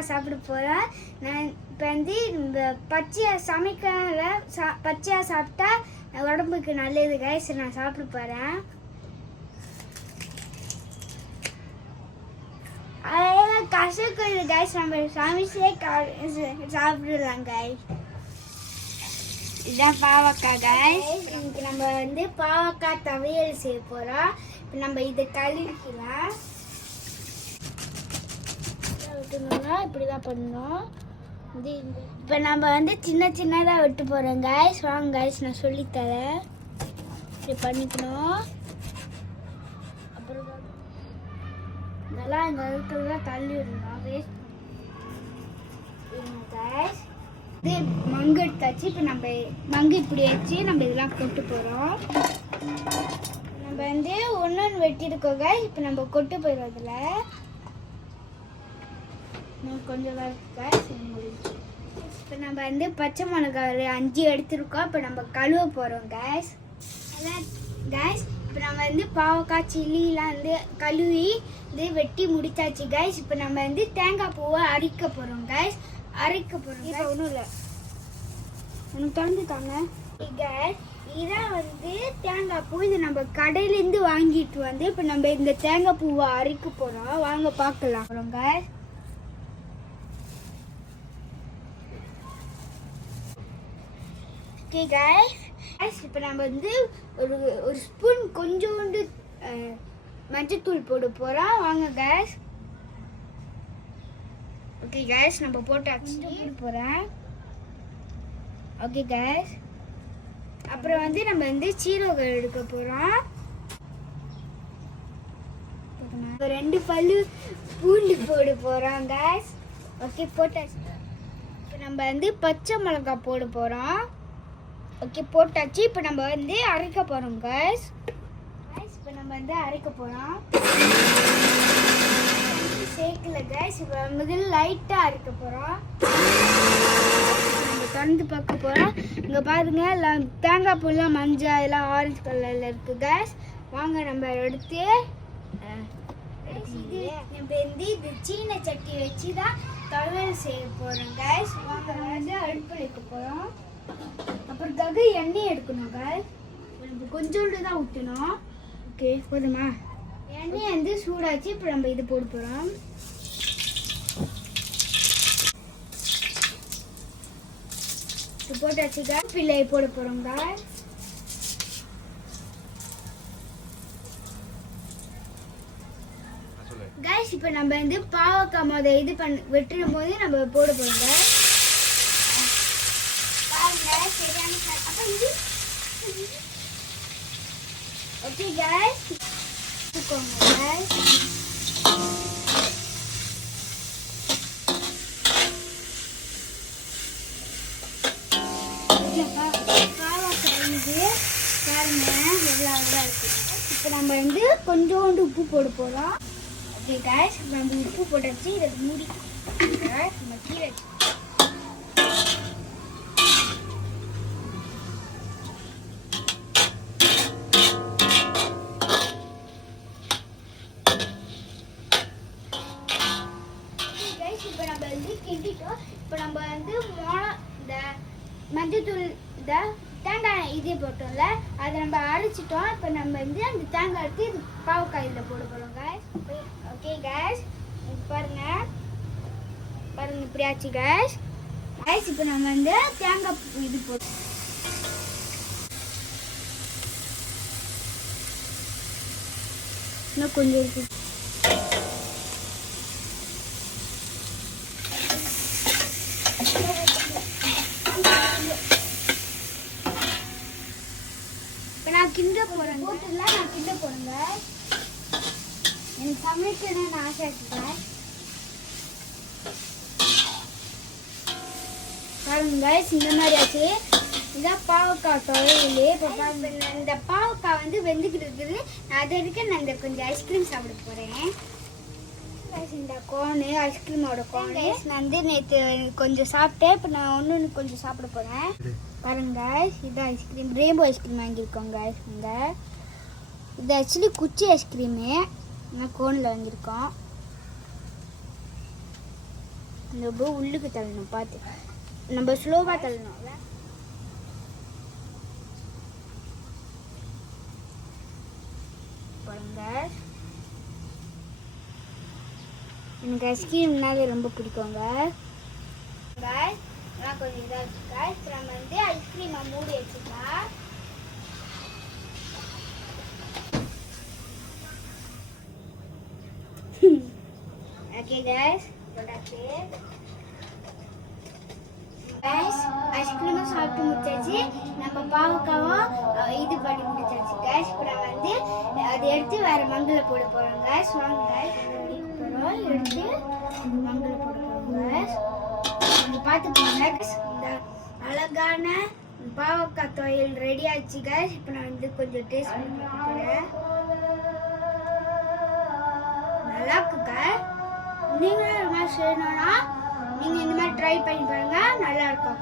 நான் சாப்பிட போகிறேன் நான் இப்போ வந்து இந்த பச்சையாக சமைக்கிறதுல சா பச்சையாக சாப்பிட்டா உடம்புக்கு நல்லது கைஸ் நான் சாப்பிட போகிறேன் அதெல்லாம் கசக்குது கைஸ் நம்ம சமைச்சே சாப்பிடலாம் கைஸ் இதான் பாவக்காய் கைஸ் இன்னைக்கு நம்ம வந்து பாவக்காய் தவையல் செய்ய போகிறோம் இப்போ நம்ம இதை கழுவிக்கலாம். வெட்டணும்னா இப்படி தான் பண்ணணும். இது இப்போ நம்ம வந்து சின்ன சின்னதாக வெட்டு போகிறோம் காய்ஸ் வாங்க கைஸ் நான் சொல்லித்தரேன் இப்படி பண்ணிக்கணும். அப்புறம் இதெல்லாம் இந்த இடத்துல தள்ளி விடணும். வேஸ்ட் காய்ஸ் இது மங்கு எடுத்தாச்சு. இப்போ நம்ம மங்கு இப்படி வச்சு நம்ம இதெல்லாம் கொட்டு போகிறோம் நம்ம வந்து ஒன்று ஒன்று வெட்டியிருக்கோங்க இப்போ நம்ம கொட்டு போயிடுறதுல கொஞ்சம் இப்போ நம்ம வந்து பச்சை மிளகாய் அஞ்சு எடுத்திருக்கோம். இப்போ நம்ம கழுவ போகிறோம் கேஸ் அதான் கேஸ் இப்போ நம்ம வந்து பாவக்காய் சில்லிலாம் வந்து கழுவி இது வெட்டி முடிச்சாச்சு கைஸ் இப்போ நம்ம வந்து தேங்காய் பூவை அரைக்க போகிறோம் கைஸ் அரைக்க போகிறோம் இப்போ ஒன்றும் இல்லை. ஒன்று திறந்து தாங்க கேஸ் இதான் வந்து தேங்காய் பூ இது நம்ம கடையிலேருந்து வாங்கிட்டு வந்து இப்போ நம்ம இந்த தேங்காய் பூவை அரைக்க போகிறோம் வாங்க பார்க்கலாம். அப்புறம் guys. Okay guys. Guys இப்போ நம்ம வந்து ஒரு ஒரு ஸ்பூன் கொஞ்சோண்டு மஞ்சத்தூள் போட போகிறோம் வாங்க guys. ஓகே guys நம்ம போட்டாச்சு. போட போகிறேன் ஓகே guys. அப்புறம் வந்து நம்ம வந்து சீரகம் எடுக்க போகிறோம் ரெண்டு பல்லு பூண்டு போட போகிறோம் guys. ஓகே போட்டாச்சு. இப்போ நம்ம வந்து பச்சை மிளகாய் போட போகிறோம் ஓகே போட்டாச்சு. இப்போ நம்ம வந்து அரைக்க போகிறோம் guys. Guys இப்போ நம்ம வந்து அரைக்க போகிறோம் சேர்க்கல guys. இப்போ முதல்ல லைட்டாக அரைக்க போகிறோம் நம்ம திறந்து பார்க்க போகிறோம் இங்கே பாருங்க எல்லாம் தேங்காய் பூலாம் மஞ்சள் எல்லாம் ஆரஞ்சு கலரில் இருக்குது guys. வாங்க நம்ம எடுத்து இது நம்ம வந்து இது சீன சட்டி வச்சு தான் துவையல் செய்ய போகிறோம் guys. வாங்க வந்து அடுப்பு வைக்க போகிறோம் அப்புறத்துக்காக எண்ணெய் எடுக்கணும் கொஞ்சோண்டு தான் ஊற்றணும் ஓகே போதுமா? எண்ணெய் வந்து சூடாச்சு இப்போ நம்ம இது போட போகிறோம் போட்டாச்சு guys. பிள்ளை போட போகிறோம் guys. கைஸ் இப்போ நம்ம வந்து பாவக்காய் மொத இது பண்ண வெட்டுறும் போது நம்ம போட போறோம் guys. பாருங்க சரியான ச- அப்ப இது ஓகே கைஸ் எடுத்துக்கோங்க கைஸ் பாவக்காய் இது பாருங்க எவ்வளோ அழகாக இருக்குது இப்போ நம்ம வந்து கொஞ்சோண்டு உப்பு போட போகிறோம் ஓகே guys நம்ம உப்பு போட்டாச்சு. இதை மூடி guys, நம்ம கீழே எழுதிட்டோம். இப்போ நம்ம வந்து மோளம் இந்த மஞ்சத்தூள் இந்த தேங்காய் இது போட்டோம்ல. அதை நம்ம அரைச்சிட்டோம். இப்போ நம்ம வந்து அந்த தேங்காய் எடுத்து இது பாவக்காய் இதில் போட போகிறோம் கேஸ் ஓகே கேஸ் பாருங்க. பாருங்க இப்படி ஆச்சு கேஸ் கேஸ் இப்போ நம்ம வந்து தேங்காய் இது போட்டு இன்னும் கொஞ்சம் இருக்குது நான் கிண்ட போகிறேன் போட்டுல நான் கிண்ட போகிறேங்க எனக்கு சமைக்கணும்னு ஆசை இருக்குங்க. பாருங்க இந்த மாதிரி ஆச்சு. இதான் பாவக்காய் துவையல். இப்போ இந்த பாவக்காய் வந்து வெந்துக்கிட்டு இருக்குது. நான் அதை இருக்க நான் இந்த கொஞ்சம் ஐஸ்கிரீம் சாப்பிட போகிறேன் இந்த கோனு ஐஸ்கிரீமோட கோனு நான் வந்து நேற்று கொஞ்சம் சாப்பிட்டேன் இப்போ நான் ஒன்று ஒன்று கொஞ்சம் சாப்பிட போகிறேன் பாருங்க guys, இது ice cream. Rainbow ice cream வாங்கியிருக்கோம் guys இங்கே. இது ஆக்சுவலி குச்சி ஐஸ்கிரீமு நான் கோனில் வாங்கியிருக்கோம். இந்த பூ உள்ளுக்கு தள்ளணும் பார்த்து நம்ம ஸ்லோவாக தள்ளணும் பாருங்க. எனக்கு ஐஸ்கிரீம்னாலே ரொம்ப பிடிக்குங்க guys, நான் கொஞ்சம் இதாக இருக்கு guys. இப்ப நம்ம வந்து ஐஸ்கிரீமை மூடி வச்சுக்கலாம் ஓகே guys போட்டாச்சு guys ஐஸ்கிரீமும் சாப்பிட்டு முடிச்சாச்சு நம்ம பாவக்காவும் இது பண்ணி முடிச்சாச்சு கேஷ் இப்போ வந்து அதை எடுத்து வேற மங்கில் போட போகிறோம் கேஷ். வாங்க guys எடுத்து மங்கில் போட போகிறோம் கேஷ். பார்த்து போங்க இந்த அழகான பாவக்காய் தொழில் ரெடி ஆச்சு கேஷ். இப்போ நான் வந்து கொஞ்சம் டேஸ்ட் பண்ணி போகிறேன் நல்லா இருக்குங்க நீங்களும் இது மாதிரி செய்யணும்னா நீங்கள் இந்த மாதிரி ட்ரை பண்ணி பாருங்க நல்லா இருக்கும்